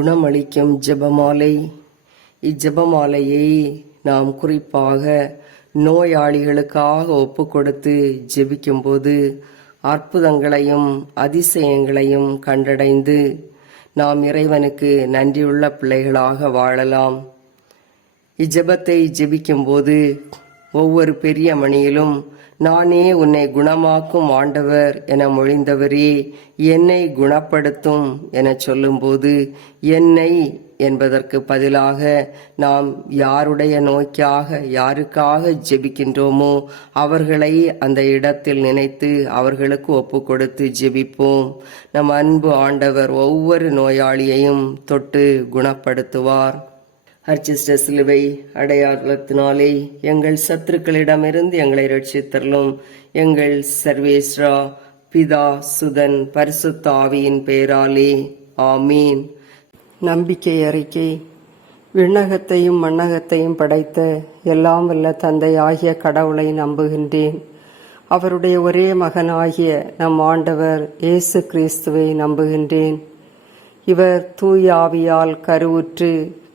குணமளிக்கும் ஜெபமாலை. இஜெபமாலையை நாம் குறிப்பாக நோயாளிகளுக்காக ஒப்பு கொடுத்து ஜெபிக்கும்போது அற்புதங்களையும் அதிசயங்களையும் கண்டடைந்து நாம் இறைவனுக்கு நன்றியுள்ள பிள்ளைகளாக வாழலாம். இஜபத்தை ஜெபிக்கும்போது ஒவ்வொரு பெரிய மணியிலும் நானே உன்னை குணமாக்கும் ஆண்டவர் என மொழிந்தவரே என்னை குணப்படுத்தும் என சொல்லும்போது என்னை என்பதற்கு பதிலாக நாம் யாருடைய நோய்க்காக யாருக்காக ஜெபிக்கின்றோமோ அவர்களை அந்த இடத்தில் நினைத்து அவர்களுக்கு ஒப்பு கொடுத்து ஜெபிப்போம். நம் அன்பு ஆண்டவர் ஒவ்வொரு நோயாளியையும் தொட்டு குணப்படுத்துவார். அர்ச்சிஸ்ட சிலுவை அடையாளத்தினாலே எங்கள் சத்துருக்களிடமிருந்து எங்களை ரட்சித்தரலும் எங்கள் சர்வேஸ்ரா பிதா சுதன் பரிசுத்த ஆவியின் பெயராலே ஆமீன். நம்பிக்கை அறிக்கை. விண்ணகத்தையும் மண்ணகத்தையும் படைத்த எல்லாம் வல்ல தந்தை ஆகிய கடவுளை நம்புகின்றேன். அவருடைய ஒரே மகனாகிய நம் ஆண்டவர் இயேசு கிறிஸ்துவை நம்புகின்றேன். இவர் தூயாவியால் கருவுற்று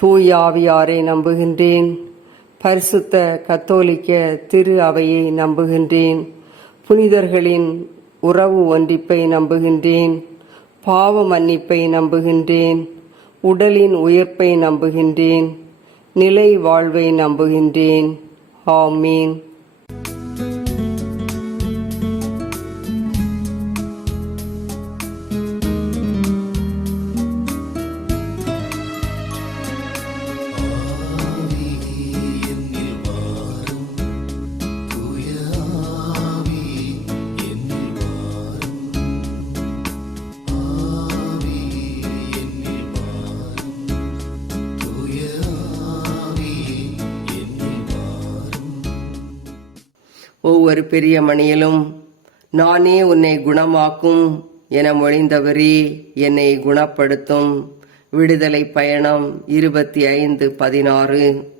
தூயாவியாரை நம்புகின்றேன். பரிசுத்த கத்தோலிக்க திரு அவையை நம்புகின்றேன். புனிதர்களின் உறவு ஒன்றிப்பை நம்புகின்றேன். பாவ மன்னிப்பை நம்புகின்றேன். உடலின் உயிர்ப்பை நம்புகின்றேன். நிலை வாழ்வை நம்புகின்றேன். ஆமீன். ஒவ்வொரு பெரிய மணியிலும் நானே உன்னை குணமாக்கும் என மொழிந்தவரே என்னை குணப்படுத்தும். விடுதலை பயணம் இருபத்தி ஐந்து பதினாறு.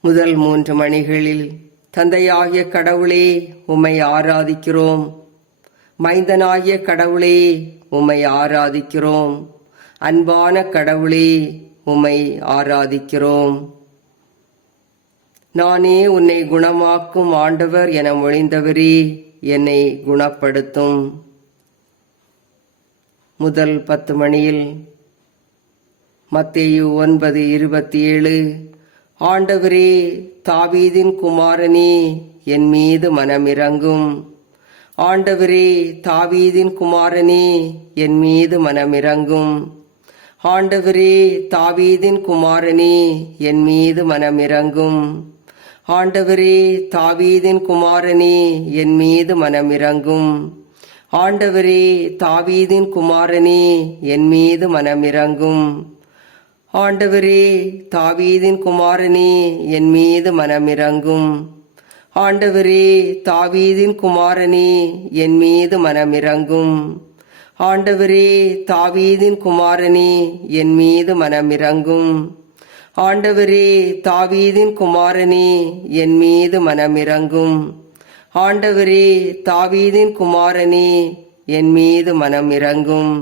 முதல் மூன்று மணிகளில் தந்தையாகிய கடவுளே உம்மை ஆராதிக்கிறோம். மைந்தனாகிய கடவுளே உம்மை ஆராதிக்கிறோம். அன்பான கடவுளே உம்மை ஆராதிக்கிறோம். நானே உன்னை குணமாக்கும் ஆண்டவர் என மொழிந்தவரே என்னை குணப்படுத்தும். முதல் பத்து மணியில் மத்தேயு ஒன்பது இருபத்தி ஏழு ஆண்டவரே தாவீதின் குமாரனே என் மீது மனமிறங்கும். ஆண்டவரே தாவீதின் குமாரனே என் மீது மனமிறங்கும். ஆண்டவரே தாவீதின் குமாரனே என் மீது மனமிரங்கும் ஆண்டவரே தாவீதின் குமாரனே என் மீது மனமிரங்கும். ஆண்டவரே தாவீதின் குமாரனே என் மீது மனமிரங்கும். ஆண்டவரே தாவீதின் குமாரனே என் மீது மனமிரங்கும். ஆண்டவரே தாவீதின் குமாரனே என் மீது மனமிரங்கும். ஆண்டவரே தாவீதின் குமாரனே என் மீது மனமிரங்கும். ஆண்டவரே தாவீதின் குமாரனே என் மீது மனமிறங்கும். ஆண்டவரே தாவீதின் குமாரனே என் மீது மனம் இறங்கும்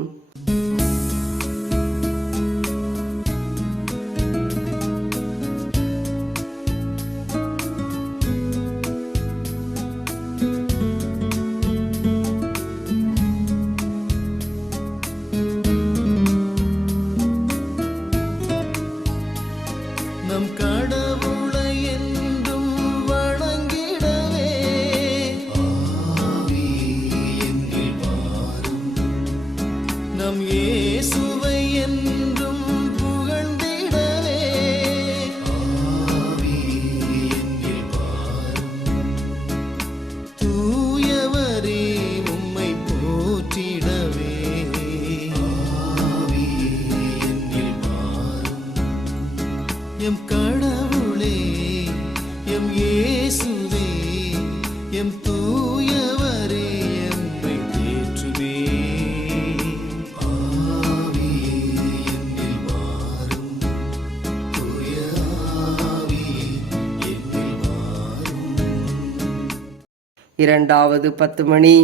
இரண்டாவது பத்து மணி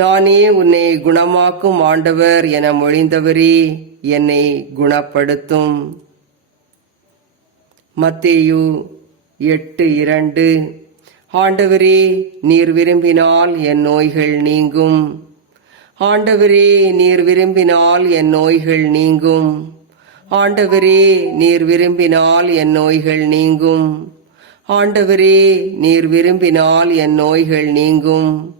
நானே உன்னை குணமாக்கும் ஆண்டவர் என மொழிந்தவரே என்னை குணப்படுத்தும். மத்தேயு எட்டு இரண்டு. ஆண்டவரே நீர் விரும்பினால் என் நோய்கள் நீங்கும். ஆண்டவரே நீர் விரும்பினால் என் நோய்கள் நீங்கும். ஆண்டவரே நீர் விரும்பினால் என் நோய்கள் நீங்கும். ஆண்டவரே நீர் விரும்பினால் என் நோய்கள் நீங்கும்.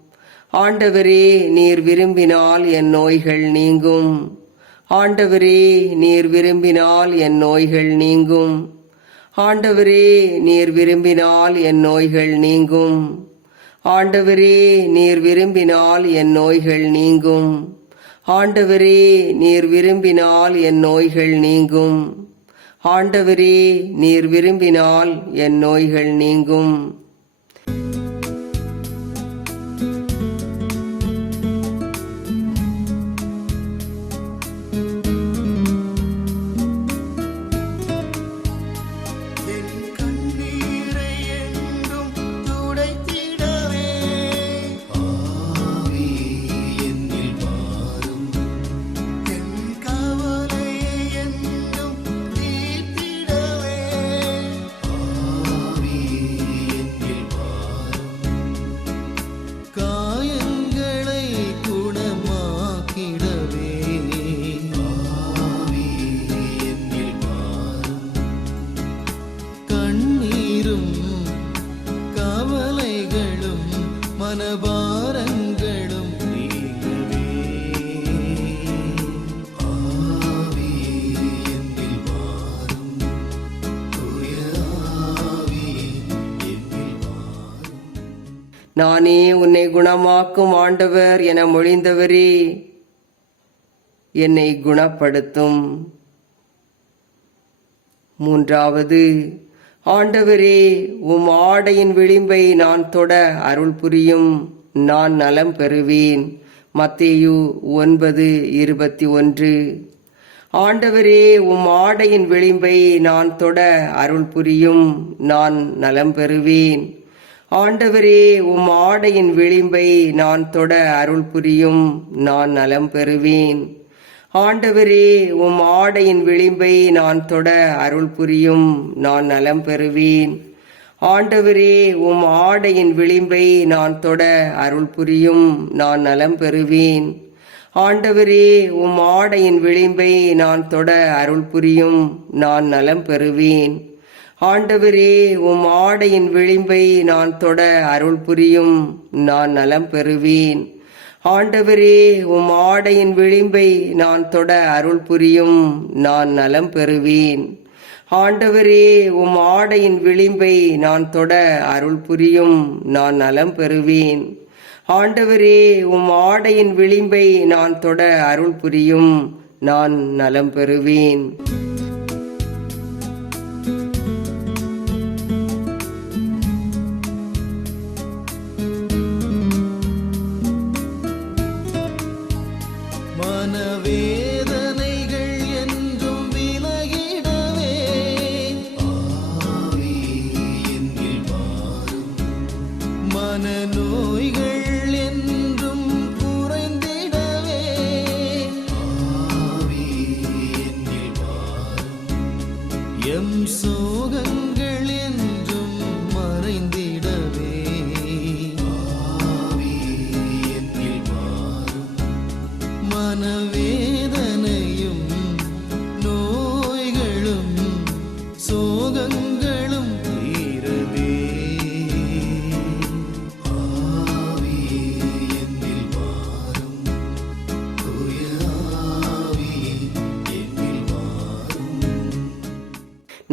ஆண்டவரே நீர் விரும்பினால் என் நோய்கள் நீங்கும். ஆண்டவரே நீர் விரும்பினால் என் நோய்கள் நீங்கும். ஆண்டவரே நீர் விரும்பினால் என் நோய்கள் நீங்கும். ஆண்டவரே நீர் விரும்பினால் என் நோய்கள் நீங்கும். ஆண்டவரே நீர் விரும்பினால் என் நோய்கள் நீங்கும். ஆண்டவரே நீர் விரும்பினால் என் நோய்கள் நீங்கும். என்னை உன்னை குணமாக்கும் ஆண்டவர் என மொழிந்தவரே என்னை குணப்படுத்தும். மூன்றாவது ஆண்டவரே உம் ஆடையின் விளிம்பை நான் தொட அருள் புரியும். நான் நலம் பெறுவேன். மத்தேயு ஒன்பது இருபத்தி ஒன்று. ஆண்டவரே உம் ஆடையின் விளிம்பை நான் தொட அருள் புரியும். நான் நலம் பெறுவேன். ஆண்டவரே உம் ஆடையின் விளிம்பை நான் தொட அருள் புரியும் நான் நலம் பெறுவேன். ஆண்டவரே உம் ஆடையின் விளிம்பை நான் தொட அருள் புரியும் நான் நலம் பெறுவேன். ஆண்டவரே உம் ஆடையின் விளிம்பை நான் தொட அருள் புரியும் நான் நலம் பெறுவேன். ஆண்டவரே உம் ஆடையின் விளிம்பை நான் தொட அருள் புரியும் நான் நலம் பெறுவேன். ஆண்டவரே உம் ஆடையின் விளிம்பை நான் தொட அருள் புரியும் நான் நலம் பெறுவேன். ஆண்டவரே உம் ஆடையின் விளிம்பை நான் தொட அருள் புரியும் நான் நலம் பெறுவேன். ஆண்டவரே உம் ஆடையின் விளிம்பை நான் தொட அருள் புரியும் நான் நலம் பெறுவேன். ஆண்டவரே உம் ஆடையின் விளிம்பை நான் தொட அருள் புரியும் நான் நலம் பெறுவேன். எம் சோகங்கள்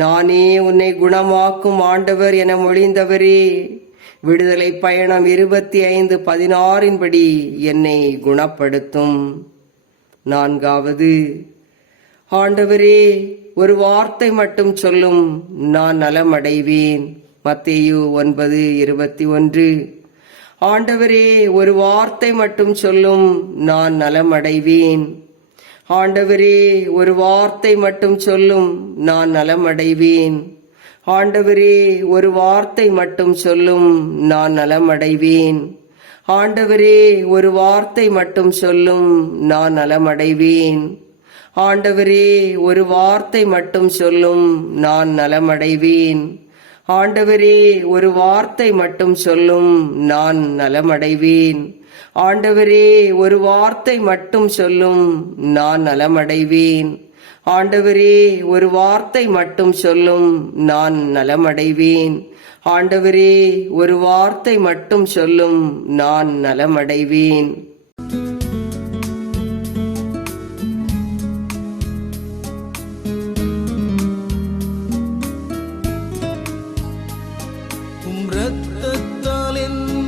நானே உன்னை குணமாக்கும் ஆண்டவர் என மொழிந்தவரே. விடுதலை பயணம் இருபத்தி ஐந்து பதினாறின்படி என்னை குணப்படுத்தும். நான்காவது ஆண்டவரே ஒரு வார்த்தை மட்டும் சொல்லும். நான் நலமடைவேன். மத்தேயு ஒன்பது இருபத்தி ஒன்று ஆண்டவரே ஒரு வார்த்தை மட்டும் சொல்லும். நான் நலமடைவேன். ஆண்டவரே ஒரு வார்த்தை மட்டும் சொல்லும் நான் நலமடைவேன். ஆண்டவரே ஒரு வார்த்தை மட்டும் சொல்லும் நான் நலமடைவேன். ஆண்டவரே ஒரு வார்த்தை மட்டும் சொல்லும் நான் நலமடைவேன். ஆண்டவரே ஒரு வார்த்தை மட்டும் சொல்லும் நான் நலமடைவேன். ஆண்டவரே ஒரு வார்த்தை மட்டும் சொல்லும் நான் நலமடைவேன். ஆண்டவரே ஒரு வார்த்தை மட்டும் சொல்லும் நான் நலமடைவேன். ஆண்டவரே ஒரு வார்த்தை மட்டும் சொல்லும் நான் நலமடைவேன். ஆண்டவரே ஒரு வார்த்தை மட்டும் சொல்லும் நான் நலமடைவேன். உம் இரத்தத்தால் என்னை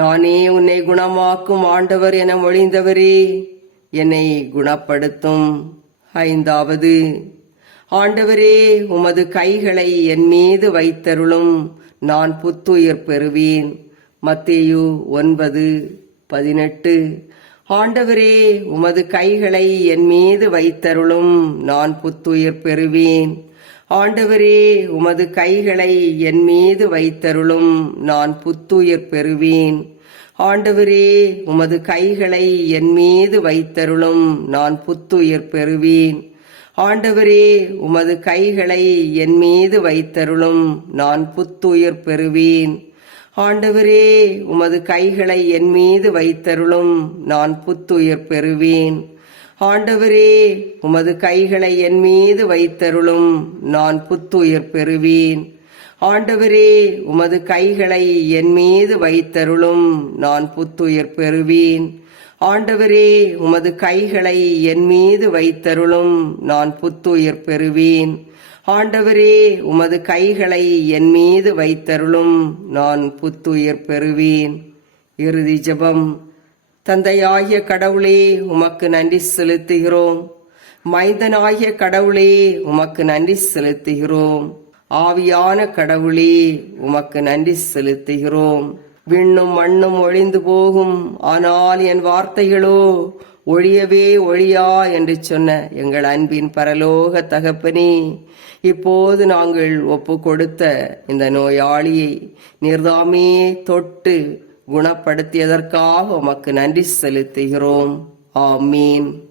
நானே உன்னை குணமாக்கும் ஆண்டவர் என மொழிந்தவரே. என்னை குணப்படுத்தும். ஐந்தாவது ஆண்டவரே உமது கைகளை என் மீது வைத்தருளும். நான் புத்துயிர் பெறுவேன். மத்தேயு ஒன்பது பதினெட்டு ஆண்டவரே உமது கைகளை என் மீது வைத்தருளும். நான் புத்துயிர் பெறுவேன். ஆண்டவரே உமது கைகளை என் மீது வைத்தருளும். நான் புத்துயிர் பெறுவேன். ஆண்டவரே உமது கைகளை என் மீது வைத்தருளும். நான் புத்துயிர் பெறுவேன். ஆண்டவரே உமது கைகளை என் மீது வைத்தருளும். நான் புத்துயிர் பெறுவேன். ஆண்டவரே உமது கைகளை என் மீது வைத்தருளும். நான் புத்துயிர் பெறுவேன். ஆண்டவரே உமது கைகளை என் மீது வைத்தருளும். நான் புத்துயிர் பெறுவேன். ஆண்டவரே உமது கைகளை என் மீது வைத்தருளும். நான் புத்துயிர் பெறுவேன். ஆண்டவரே உமது கைகளை என் மீது வைத்தருளும். நான் புத்துயிர் பெறுவேன். ஆண்டவரே உமது கைகளை என் மீது வைத்தருளும். நான் புத்துயிர் பெறுவேன். இறுதி ஜபம். தந்தையாகிய கடவுளே உமக்கு நன்றி செலுத்துகிறோம். மைந்தனாகிய கடவுளே உமக்கு நன்றி செலுத்துகிறோம். ஆவியான கடவுளே உமக்கு நன்றி செலுத்துகிறோம். விண்ணும் மண்ணும் ஒழிந்து போகும் ஆனால் என் வார்த்தைகளோ ஒழியவே ஒழியா என்று சொன்ன எங்கள் அன்பின் பரலோக தகப்பனே இப்போது நாங்கள் ஒப்பு கொடுத்த இந்த நோயாளியை நீர்தாமே தொட்டு குணப்படுத்தியதற்காக உமக்கு நன்றி செலுத்துகிறோம். ஆமீன்.